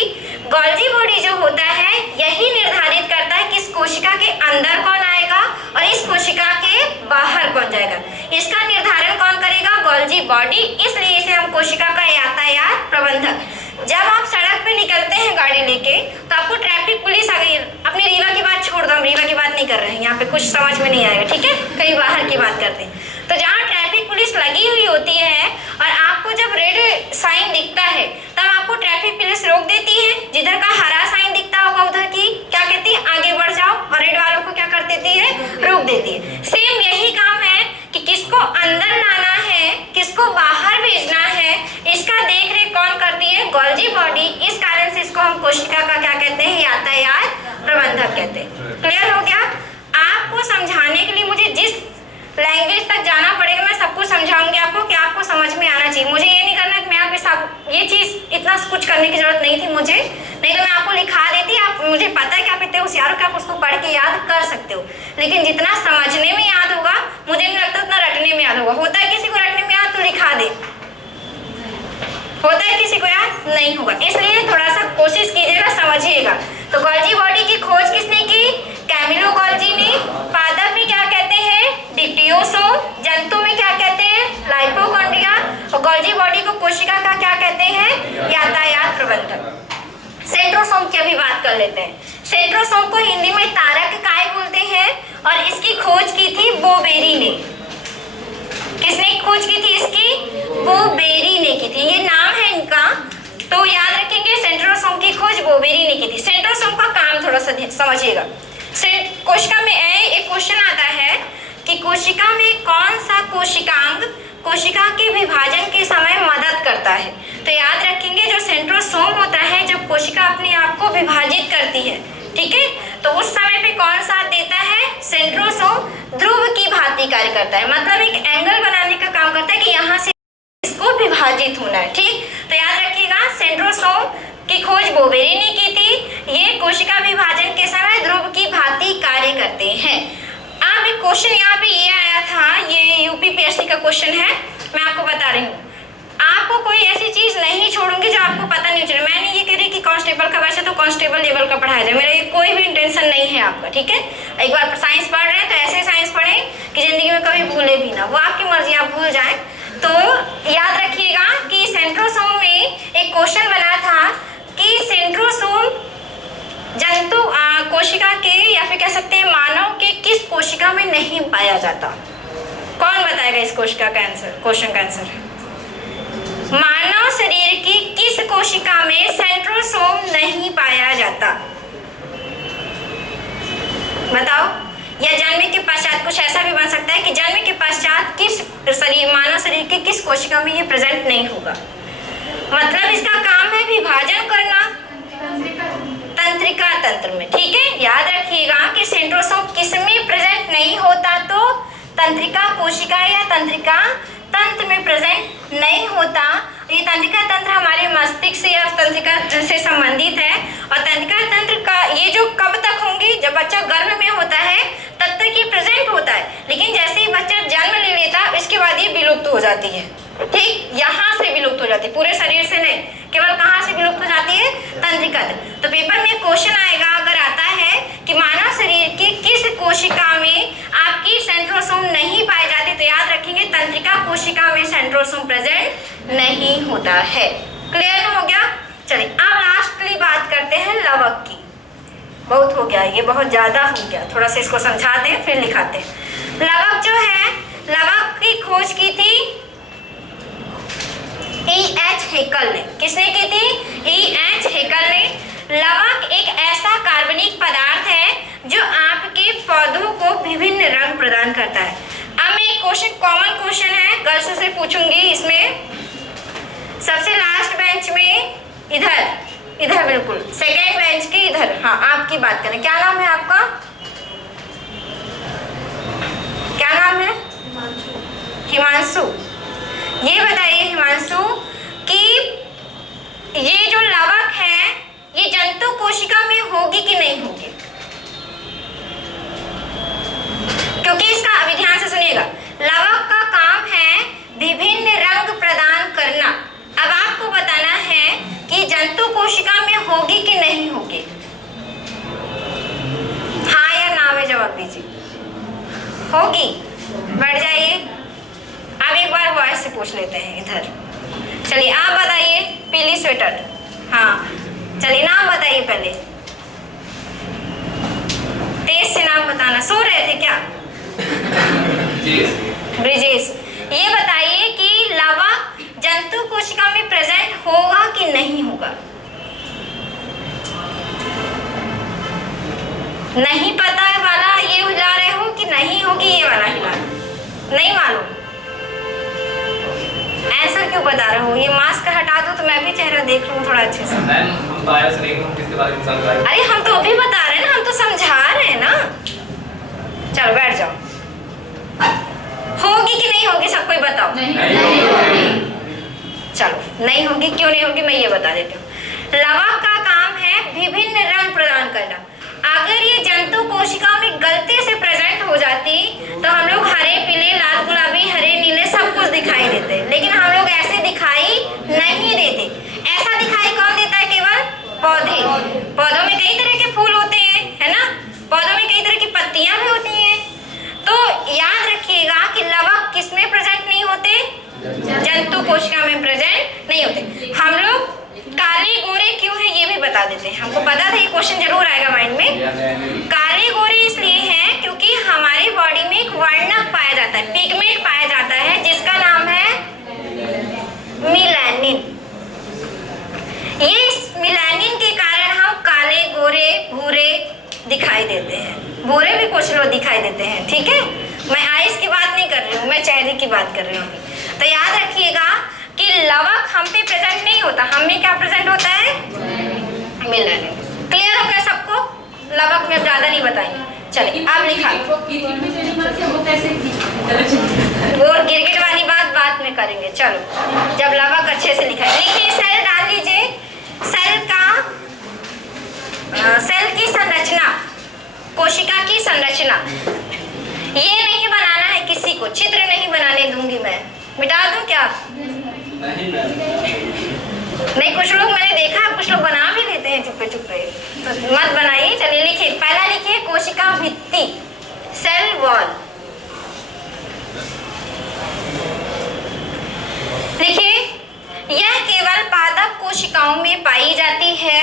गोल्जी बॉडी जो होता है यही निर्धारित करता है कि इस कोशिका के अंदर कौन आएगा और इस कोशिका के बाहर कौन जाएगा। इसका निर्धारण कौन करेगा? Golgi body. इसलिए इसे हम कोशिका का यातायात प्रबंधक। जब आप सड़क पे निकलते हैं गाड़ी लेके तो आपको ट्रैफिक पुलिस आ गई, अपनी रीवा की बात छोड़ दो, हम रीवा की बात नहीं कर रहे हैं, यहाँ पे कुछ समझ में नहीं आएगा, ठीक है, कहीं बाहर की बात करते हैं। तो जहाँ ट्रैफिक पुलिस लगी हुई होती है और आपको जब रेड साइन दिखता है तब आपको ट्रैफिक पुलिस रोक देती है, जिधर का हरा साइन दिखता होगा उधर की क्या कहती है, आगे बढ़ जाओ, और रेड वालों को क्या कर देती है, रोक देती है। सेम यही काम है कि किसको अंदर लाना है, किसको बाहर भेजना है, इसका देख रेख कौन करती है? Golgi body. इस कारण से इसको हम कोशिका का क्या कहते हैं? यातायात प्रबंधक कहते हैं। क्लियर हो गया? आपको समझाने के लिए मुझे जिस लैंग्वेज तक जाना पड़ेगा मैं सब कुछ समझाऊंगी आपको कि आपको समझ में आना चाहिए। मुझे ये नहीं करना कि मैं आपके साथ ये चीज़ इतना कुछ करने की जरूरत नहीं थी मुझे, नहीं तो मैं आपको लिखा देती। आप, मुझे पता है कि आप इतने होशियार हो कि आप उसको पढ़ के याद कर सकते हो, लेकिन जितना समझने में याद होगा मुझे नहीं लगता उतना रटने में याद होगा। होता है किसी को रटने में याद तो लिखा दे, होता है किसी को याद नहीं होगा, इसलिए थोड़ा सा कोशिश कीजिएगा, समझिएगा। तो गोल्जी बॉडी की खोज किसने की? कैमिलो गोल्जी ने। पादप में क्या कहते हैं? डिप्टियोसोम। जंतु में क्या कहते हैं? लाइपोकॉन्ड्रिया। और गोल्जी बॉडी को कोशिका का क्या कहते हैं? यातायात प्रबंधक। सेंट्रोसोम की अभी बात कर लेते हैं। सेंट्रोसोम को हिंदी में तारक काय बोलते हैं और इसकी खोज की थी बोबेरी ने। किसने खोज की थी इसकी? बोबेरी ने की थी, ये नाम है इनका, तो याद रखेंगे। सेंट्रोसोम की खोज बोबेरी ने की थी। सेंट्रोसोम का काम थोड़ा सा समझिएगा। कोशिका में एक क्वेश्चन आता है कि कोशिका में कौन सा कोशिकांग कोशिका के विभाजन के समय मदद करता है। तो याद रखेंगे जो सेंट्रोसोम होता है, जब कोशिका अपने आप को विभाजित करती है, ठीक है, तो उस समय पे कौन साथ देता है? सेंट्रोसोम ध्रुव की भांति कार्य करता है, मतलब एक एंगल बनाने का काम करता है कि यहाँ से इसको विभाजित होना है, ठीक। तो याद रखिएगा सेंट्रोसोम की खोज बोबेरी ने की थी। ये कोशिका विभाजन के समय ध्रुव की भांति कार्य करते हैं। अब एक क्वेश्चन यहाँ पे ये आया था, ये यूपीपीएससी का क्वेश्चन है, मैं आपको बता रही हूँ। आपको कोई ऐसी चीज नहीं छोड़ूंगी जो आपको पता नहीं चले। मैं नहीं ये कह रही कि कांस्टेबल का, वैसे तो कांस्टेबल लेवल का पढ़ाया जाए, मेरा ये कोई भी इंटेंशन नहीं है आपका, ठीक है। एक बार साइंस पढ़ रहे हैं तो ऐसे साइंस पढ़ें कि जिंदगी में कभी भूले भी ना, वो आपकी मर्जी, आप भूल जाएं। तो याद रखिएगा कि सेंट्रोसोम में एक क्वेश्चन बना था कि सेंट्रोसोम जंतु कोशिका के या फिर कह सकते हैं मानव के किस कोशिका में नहीं पाया जाता। कौन बताएगा इस कोशिका का आंसर, क्वेश्चन का आंसर? मानव शरीर की किस कोशिका में सेंट्रोसोम नहीं पाया जाता? बताओ। या जन्म के पश्चात, कुछ ऐसा भी बन सकता है कि जन्म के पश्चात किस शरीर, मानव शरीर के किस कोशिका में ये प्रेजेंट नहीं होगा। मतलब इसका काम है विभाजन करना तंत्रिका तंत्र में, ठीक है। याद रखिएगा कि सेंट्रोसोम किसमें प्रेजेंट नहीं होता? तो तंत्रिका कोशिका या तंत्रिका तंत्र में प्रेजेंट नहीं होता। ये तंत्रिका तंत्र हमारे मस्तिष्क से या तंत्रिका से संबंधित है। और तंत्रिका तंत्र का ये जो कब तक होंगी, जब बच्चा गर्भ में होता है तब तक ये प्रेजेंट होता है, लेकिन जैसे ही बच्चा जन्म ले लेता है इसके बाद ये विलुप्त हो जाती है, ठीक। यहाँ से विलुप्त हो जाती है, पूरे शरीर से नहीं, केवल कहाँ से विलुप्त हो जाती है? तंत्रिका तंत्र। तो पेपर में क्वेश्चन आएगा, अगर आता है कि मानव शरीर की किस कोशिका में आपकी सेंट्रोसोम नहीं पाए जाते, तो याद रखेंगे तंत्रिका कोशिका में सेंट्रोसोम प्रेजेंट नहीं होता है। क्लियर हो गया? चलिए अब लास्टली बात करते हैं लवक की। बहुत हो गया, ये बहुत ज्यादा हो गया, थोड़ा सा इसको समझा दें फिर लिखाते हैं। लवक जो है, लवक की खोज की थी E.H. हेकल ने। किसने की थी? E.H. हेकल ने। लवक एक ऐसा कार्बनिक पदार्थ है जो आपके पौधों को विभिन्न रंग प्रदान करता है। अब मैं एक क्वेश्चन, कॉमन क्वेश्चन है, गर्ल्स से पूछूंगी। इसमें सबसे लास्ट बेंच में इधर बिल्कुल सेकेंड बेंच के इधर, हाँ आपकी बात करें, क्या नाम है आपका? हिमांशु, ये बताइए हिमांशु कि ये जो लवक है ये जंतु कोशिका में होगी कि नहीं होगी? क्योंकि इसका अभी ध्यान से सुनिएगा, लवक का काम है विभिन्न रंग प्रदान करना। अब आपको बताना है कि जंतु कोशिका में होगी कि नहीं होगी। हाँ या ना में जवाब दीजिए। होगी, बैठ जाइए। अब एक बार वॉइस से पूछ लेते हैं इधर। चलिए आप बताइए, पीली स्वेटर। हाँ चलिए नाम बताइए पहले, तेज से नाम बताना। सो रहे थे क्या? ब्रिजेश, ये बताइए कि लवक जंतु कोशिका में प्रेजेंट होगा कि नहीं होगा? नहीं पता है वाला ये हिला रहे हो कि नहीं होगी ये वाला हिला? नहीं मालूम, आंसर क्यों बता रहे हो? ये मास्क हटा दो तो मैं भी चेहरा देख लूं थोड़ा अच्छे से। अरे हम तो अभी बता रहे हैं ना, हम तो समझा रहे हैं ना। चलो बैठ जाओ। होगी कि नहीं होगी सबको ही बताओ। नहीं। चलो नहीं होगी, क्यों नहीं होगी मैं ये बता देती हूँ। लवक का काम है विभिन्न रंग प्रदान करना। अगर ये जंतु कोशिका में गलती से प्रेजेंट हो जाती तो हम लोग हरे पीले लाल गुलाबी हरे नीले सब कुछ दिखाई देते, लेकिन हम लोग ऐसे दिखाई नहीं देते। ऐसा दिखाई कौन देता है? केवल पौधे। पौधों में कई तरह के फूल होते हैं, है ना? पौधों में कई तरह की पत्तियां भी होती हैं। तो याद रखिएगा कि लवक किसमें प्रेजेंट नहीं होते? जंतु कोशिका में प्रेजेंट नहीं होते। हम लोग काले गोरे क्यों है ये भी बता देते हैं। हमको पता था ये क्वेश्चन जरूर आएगा माइंड में। काले गोरे इसलिए हैं क्योंकि हमारी बॉडी में एक वर्णक पाया जाता है, पिगमेंट पाया जाता है जिसका नाम है मेलानिन। ये मेलानिन के कारण हम काले गोरे भूरे दिखाई देते हैं। भूरे भी कुछ लोग दिखाई देते हैं, ठीक है? मैं आइस की बात नहीं कर रही हूँ, मैं चेहरे की बात कर रही हूँ। तो याद रखिएगा कि लवक हम पे प्रेजेंट नहीं होता, हम में क्या प्रेजेंट होता है? मेलानिन। क्लियर हो गया सबको? लवक में अब ज्यादा नहीं बताएंगे। चलिए अब लिखा, वो गिरगिट वाली बात बाद में करेंगे। चलो जब लवक अच्छे से लिखा है, लिखिए सेल डाल लीजिए। सेल की संरचना, कोशिका की संरचना। ये नहीं बनाना है किसी को, चित्र नहीं बनाने दूंगी मैं। मिटा दूं क्या? नहीं, कुछ लोग मैंने देखा है, कुछ लोग बना भी लेते हैं चुप्पे चुप्पे, तो मत बनाइए। चलिए लिखिए, पहला लिखिए कोशिका भित्ति, सेल वॉल। लिखिए, यह केवल पादप कोशिकाओं में पाई जाती है।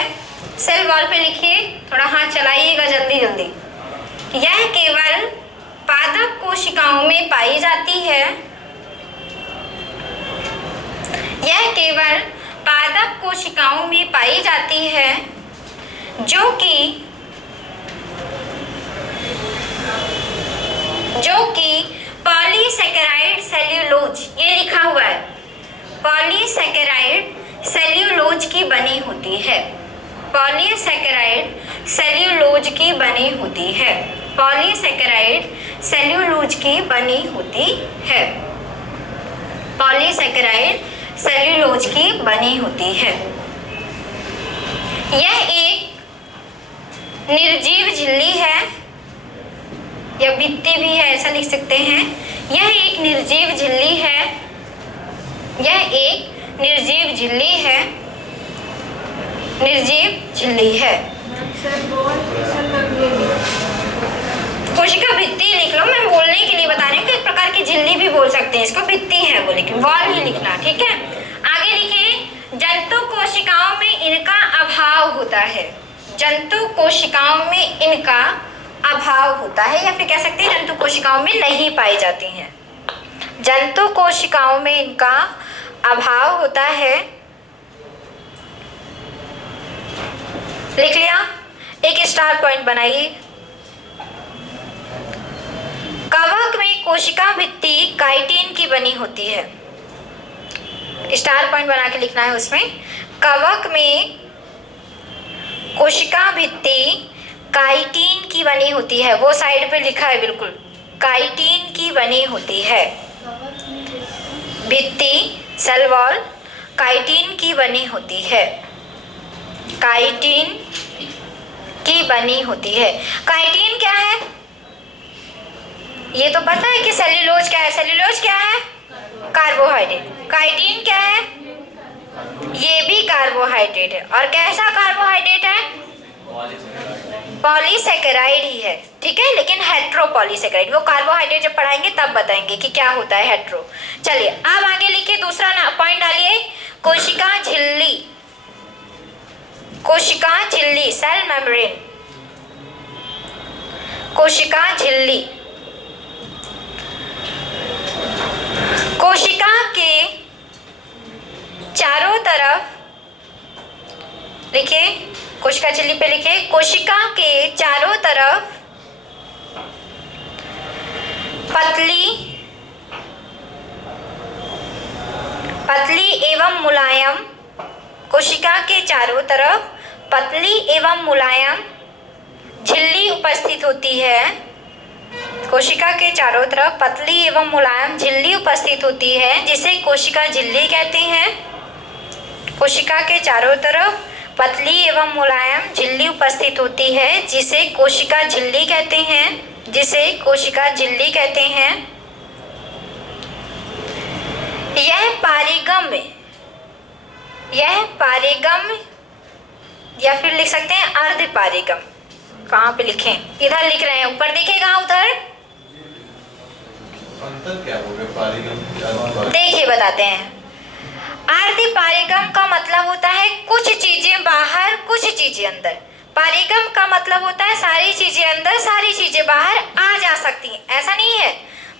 सेल वॉल पे लिखिए, थोड़ा हाथ चलाइएगा जल्दी जल्दी। यह केवल पादप कोशिकाओं में पाई जाती है। यह केवल पादप कोशिकाओं में पाई जाती है जो कि पॉलीसैकेराइड सेल्यूलोज, ये लिखा हुआ है, पॉलीसैकेराइड सेल्यूलोज की बनी होती है। पॉलीसैकेराइड सेल्यूलोज की बनी होती है। पॉलीसैकेराइड सेल्यूलोज की बनी होती है। पॉलीसैकेराइड सेल्यूलोज की बनी होती है। यह एक निर्जीव झिल्ली है या भित्ति भी है, ऐसा लिख सकते हैं। यह एक निर्जीव झिल्ली है। यह एक निर्जीव झिल्ली है। निर्जीव झिल्ली है। कोशिका भित्ति लिख लो, मैं बोलने के लिए बता रही हूँ कि एक प्रकार की झिल्ली भी बोल सकते हैं इसको, भित्ति है वो, लेकिन वॉल ही लिखना, ठीक है? आगे लिखिए, जंतु कोशिकाओं में इनका अभाव होता है। जंतु कोशिकाओं में इनका अभाव होता है, या फिर कह सकते हैं जंतु कोशिकाओं में नहीं पाई जाती हैं। जंतु कोशिकाओं में इनका अभाव होता है। लिख लिया? एक स्टार पॉइंट बनाइए। कवक में कोशिका भित्ति काइटिन की बनी होती है। स्टार पॉइंट बना के लिखना है उसमें। कवक में कोशिका भित्ति काइटिन की बनी होती है। वो साइड पे लिखा है बिल्कुल, काइटिन की बनी होती है। भित्ति सेल वॉल काइटिन की बनी होती है। काइटिन की बनी होती है। काइटिन क्या है? ये तो पता है कि सेल्यूलोज क्या है। सेल्यूलोज क्या है? कार्बोहाइड्रेट। काइटिन क्या है? ये भी कार्बोहाइड्रेट है। और कैसा कार्बोहाइड्रेट है? पॉलीसेकेराइड ही है, ठीक है, लेकिन हेट्रोपॉलीसेकेराइड। वो कार्बोहाइड्रेट जब पढ़ाएंगे तब बताएंगे कि क्या होता है हेट्रो। चलिए अब आगे लिखिए, दूसरा पॉइंट डालिए। कोशिका झिल्ली, कोशिका झिल्ली सेल मेम्ब्रेन। कोशिका झिल्ली कोशिका के चारों तरफ लिखिए, कोशिका झिल्ली पे लिखिए, कोशिका के चारों तरफ पतली एवं मुलायम, कोशिका के चारों तरफ पतली एवं मुलायम झिल्ली उपस्थित होती है। कोशिका के चारों तरफ पतली एवं मुलायम झिल्ली उपस्थित होती है, जिसे कोशिका झिल्ली कहते हैं। कोशिका के चारों तरफ पतली एवं मुलायम झिल्ली उपस्थित होती है, जिसे कोशिका झिल्ली कहते हैं। जिसे कोशिका झिल्ली कहते हैं। यह पारिगम या फिर लिख सकते हैं अर्धपारिगम। कहाँ पे लिखें? इधर लिख रहे हैं, ऊपर दिखेगा, उधर अंतर क्या होगा पारिगम? देखिए बताते हैं। अर्धपारिगम का मतलब होता है कुछ चीजें बाहर कुछ चीजें अंदर। पारिगम का मतलब होता है सारी चीजें अंदर सारी चीजें बाहर आ जा सकती हैं, ऐसा नहीं है।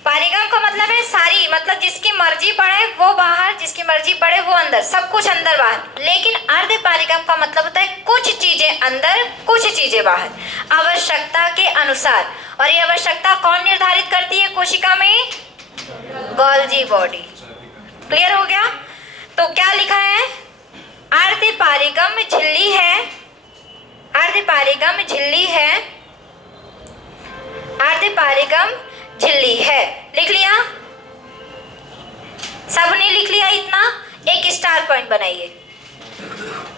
पारिगम का मतलब है सारी, मतलब जिसकी मर्जी पड़े वो बाहर, जिसकी मर्जी पड़े वो अंदर, सब कुछ अंदर बाहर। लेकिन अर्धपारिगम का मतलब होता है कुछ चीजें अंदर कुछ चीजें बाहर, आवश्यकता के अनुसार। और ये आवश्यकता कौन निर्धारित करती है कोशिका में? Golgi body. क्लियर हो गया? तो क्या लिखा है? अर्धपारिगम झिल्ली है, अर्धपारिगम झिल्ली है, अर्धपारिगम झिल्ली है। लिख लिया? सबने लिख लिया इतना? एक स्टार पॉइंट बनाइए।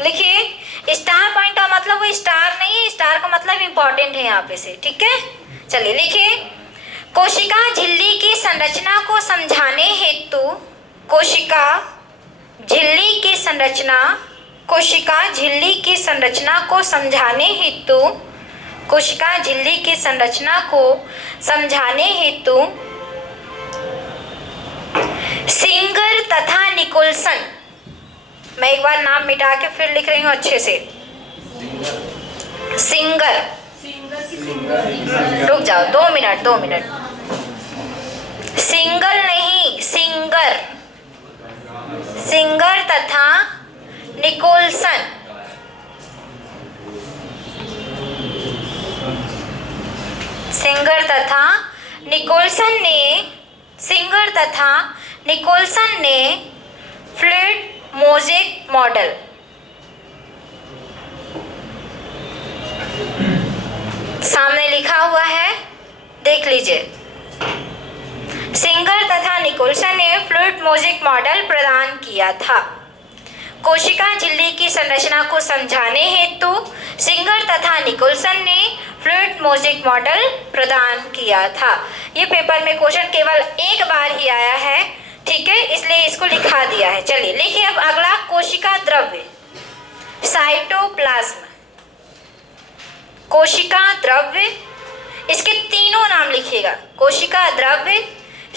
लिखिए, स्टार पॉइंट का मतलब वो स्टार नहीं है, स्टार का मतलब इंपॉर्टेंट है यहाँ पे से, ठीक है। चलिए लिखिए, कोशिका झिल्ली की संरचना को समझाने हेतु कोशिका झिल्ली की संरचना, कोशिका झिल्ली की संरचना को समझाने हेतु, कोशिका झिल्ली की संरचना को समझाने हेतु सिंगर तथा निकोल्सन, मैं एक बार नाम मिटा के फिर लिख रही हूँ अच्छे से। सिंगर, रुक जाओ 2 मिनट। सिंगल नहीं, सिंगर, सिंगर तथा निकोल्सन, सिंगर तथा निकोल्सन ने फ्लूइड मोज़ेक मॉडल, सामने लिखा हुआ है, देख लीजिए। सिंगर तथा निकोल्सन ने फ्लूइड मोज़ेक मॉडल प्रदान किया था। कोशिका झिल्ली की संरचना को समझाने हेतु सिंगर तथा निकोल्सन ने फ्लूइड मोज़ेक मॉडल प्रदान किया था। ये पेपर में क्वेश्चन केवल एक बार ही आया है, ठीक है, इसलिए इसको लिखा दिया है। चलिए लिखिए अब अगला, कोशिका द्रव्य, साइटोप्लाज्म। कोशिका द्रव्य, इसके तीनों नाम लिखिएगा, कोशिका द्रव्य,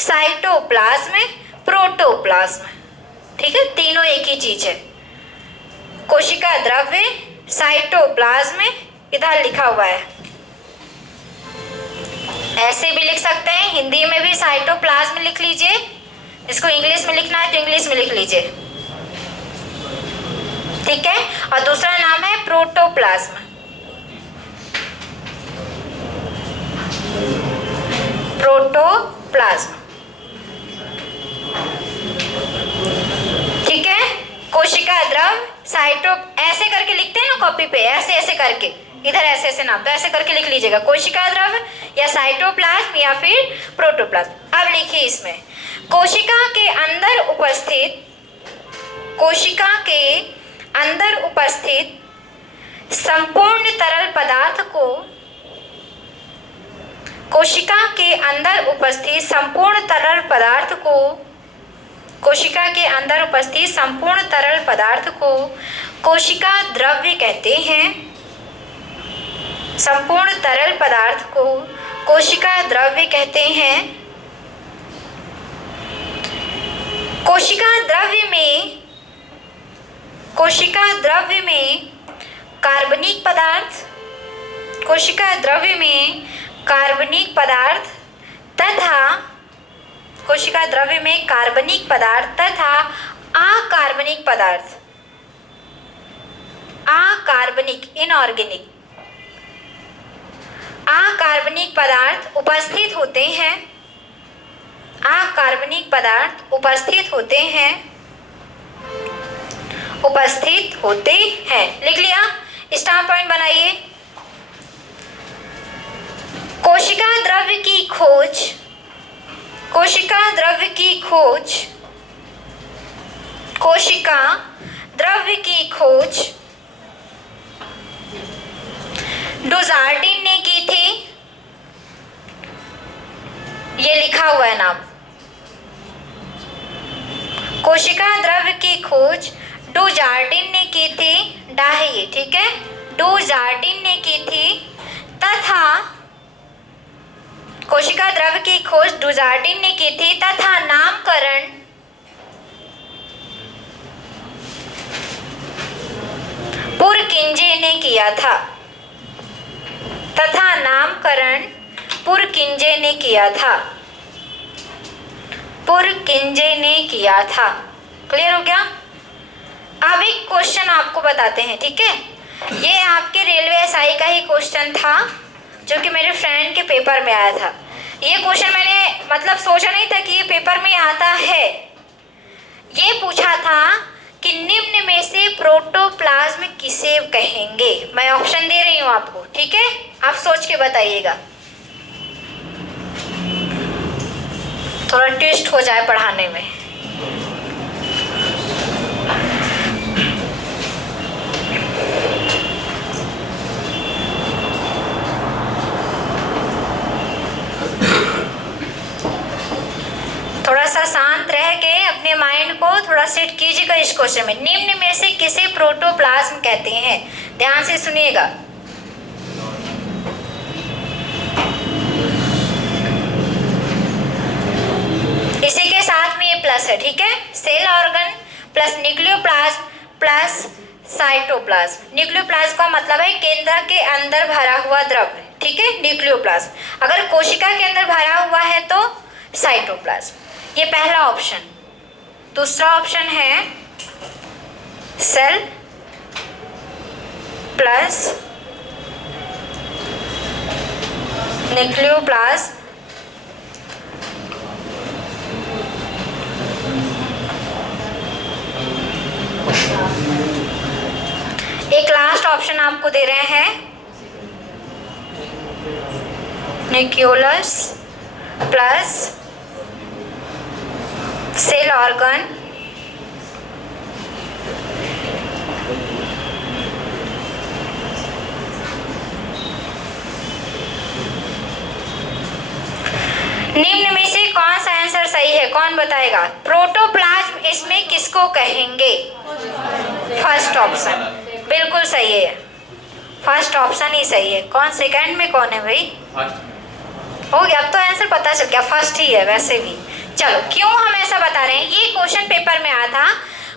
साइटोप्लाज्म, प्रोटोप्लाज्म, ठीक है, तीनों एक ही चीज है। कोशिका द्रव्य, साइटोप्लाज्म, इधर लिखा हुआ है, ऐसे भी लिख सकते हैं, हिंदी में भी साइटोप्लाज्म लिख लीजिए, इसको इंग्लिश में लिखना है तो इंग्लिश में लिख लीजिए, ठीक है। और दूसरा नाम है प्रोटोप्लाज्म, प्रोटोप्लाज्म, ठीक है। कोशिका द्रव, साइटो, ऐसे करके लिखते हैं ना कॉपी पे, ऐसे ऐसे करके, इधर ऐसे ऐसे नाम, तो ऐसे करके लिख लीजिएगा, कोशिका द्रव्य या साइटोप्लाज्म या फिर प्रोटोप्लाज्म। अब लिखिए इसमें, कोशिका के अंदर उपस्थित संपूर्ण तरल पदार्थ को, कोशिका के अंदर उपस्थित संपूर्ण तरल पदार्थ को, कोशिका के अंदर उपस्थित संपूर्ण तरल पदार्थ को कोशिका द्रव्य कहते हैं। संपूर्ण तरल पदार्थ को कोशिका द्रव्य कहते हैं। कोशिका द्रव्य में कार्बनिक पदार्थ, कोशिका द्रव्य में कार्बनिक पदार्थ तथा कोशिका द्रव्य में कार्बनिक पदार्थ तथा अकार्बनिक पदार्थ, अकार्बनिक इनऑर्गेनिक, अकार्बनिक पदार्थ उपस्थित होते हैं। अकार्बनिक पदार्थ उपस्थित होते हैं, उपस्थित होते हैं। लिख लिया, स्टार पॉइंट बनाइए। कोशिका द्रव्य की खोज, कोशिका द्रव्य की खोज, कोशिका द्रव्य की खोज डुजार्डिन ने की थी। ये लिखा हुआ है नाम, कोशिका द्रव्य की खोज डुजार्डिन ने की थी, डा है ये, ठीक है, डुजार्डिन ने की थी तथा कोशिका द्रव्य की खोज डुजार्डिन ने की थी तथा नामकरण पुरकिंजे ने किया था, तथा नामकरण पुरकिंजे ने किया था, पुरकिंजे ने किया था। क्लियर हो गया? अब एक क्वेश्चन आपको बताते हैं, ठीक है। ये आपके रेलवे एसआई का ही क्वेश्चन था जो कि मेरे फ्रेंड के पेपर में आया था। ये क्वेश्चन मैंने मतलब सोचा नहीं था कि ये पेपर में आता है। ये पूछा था कि निम्न में से प्रोटोप्लाज्म किसे कहेंगे। मैं ऑप्शन दे रही हूँ आपको, ठीक है, आप सोच के बताइएगा, थोड़ा ट्विस्ट हो जाए पढ़ाने में। थोड़ा सा शांत रह के अपने माइंड को थोड़ा सेट कीजिएगा इस क्वेश्चन में। निम्न में से किसे प्रोटोप्लाज्म कहते हैं, ध्यान से सुनिएगा। इसी के साथ में ये प्लस है, ठीक है, cell organ plus nucleoplasm plus cytoplasm. Nucleoplasm का मतलब है केंद्र के अंदर भरा हुआ द्रव्य, ठीक है, न्यूक्लियोप्लाज्म। अगर कोशिका के अंदर भरा हुआ है तो साइटोप्लाज्म। ये पहला ऑप्शन। दूसरा ऑप्शन है सेल प्लस न्यूक्लियोप्लाज्म एक लास्ट ऑप्शन आपको दे रहे हैं, न्यूक्लियोलस प्लस सेल ऑर्गन निम्न में से कौन सा आंसर सही है, कौन बताएगा। प्रोटोप्लाज्म इसमें किसको कहेंगे? फर्स्ट ऑप्शन बिल्कुल सही है, फर्स्ट ऑप्शन ही सही है। कौन सेकंड में कौन है भाई? हो गया, अब तो आंसर पता चल गया, फर्स्ट ही है वैसे भी। चलो, क्यों हम ऐसा बता रहे हैं, ये क्वेश्चन पेपर में आया था।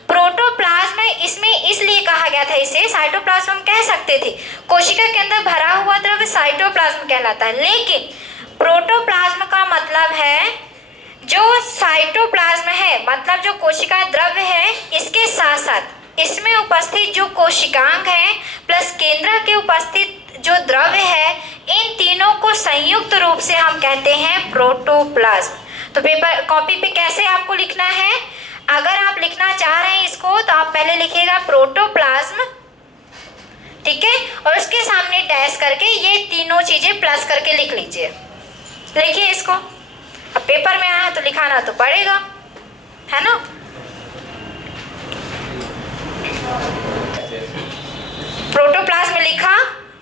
प्रोटोप्लाज्म इसमें इसलिए कहा गया था, इसे साइटोप्लाज्म हम कह सकते थे। कोशिका के अंदर भरा हुआ द्रव्य साइटोप्लाज्म कहलाता है, लेकिन प्रोटोप्लाज्म का मतलब है जो साइटोप्लाज्म है, मतलब जो कोशिका द्रव्य है, इसके साथ साथ इसमें उपस्थित जो कोशिकांग है प्लस केंद्र के उपस्थित जो द्रव्य है, इन तीनों को संयुक्त रूप से हम कहते हैं प्रोटोप्लाज्म। तो पेपर कॉपी पे कैसे आपको लिखना है, अगर आप लिखना चाह रहे हैं इसको तो आप पहले लिखिएगा प्रोटोप्लाज्म, ठीक है, और उसके सामने डैश करके ये तीनों चीजें प्लस करके लिख लीजिए। लिखिए इसको। अब पेपर में आया तो लिखाना तो पड़ेगा, है ना। प्रोटोप्लाज्म में लिखा,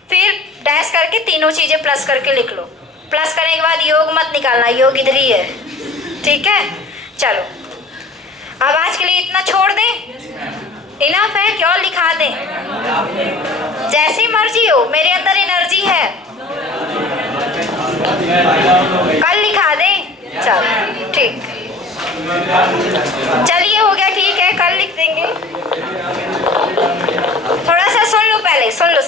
फिर डैश करके तीनों चीजें प्लस करके लिख लो। प्लस करने के बाद योग मत निकालना, योग इधर ही है, ठीक है। चलो अब आज के लिए इतना छोड़ दें, इनफ है कि और लिखा दें? जैसी मर्जी हो, मेरे अंदर एनर्जी है, कल लिखा दें। चलो ठीक, चलिए हो गया, ठीक है, कल लिख देंगे। थोड़ा सा सुन लो पहले, सुन लो,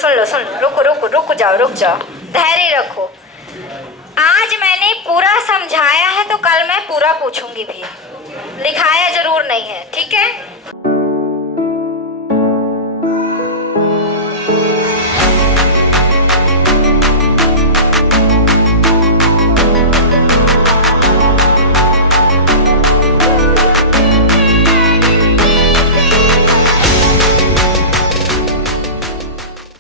रुक जाओ, धैर्य रखो। आज मैंने पूरा समझाया है तो कल मैं पूरा पूछूंगी भी, लिखाया जरूर नहीं है, ठीक है।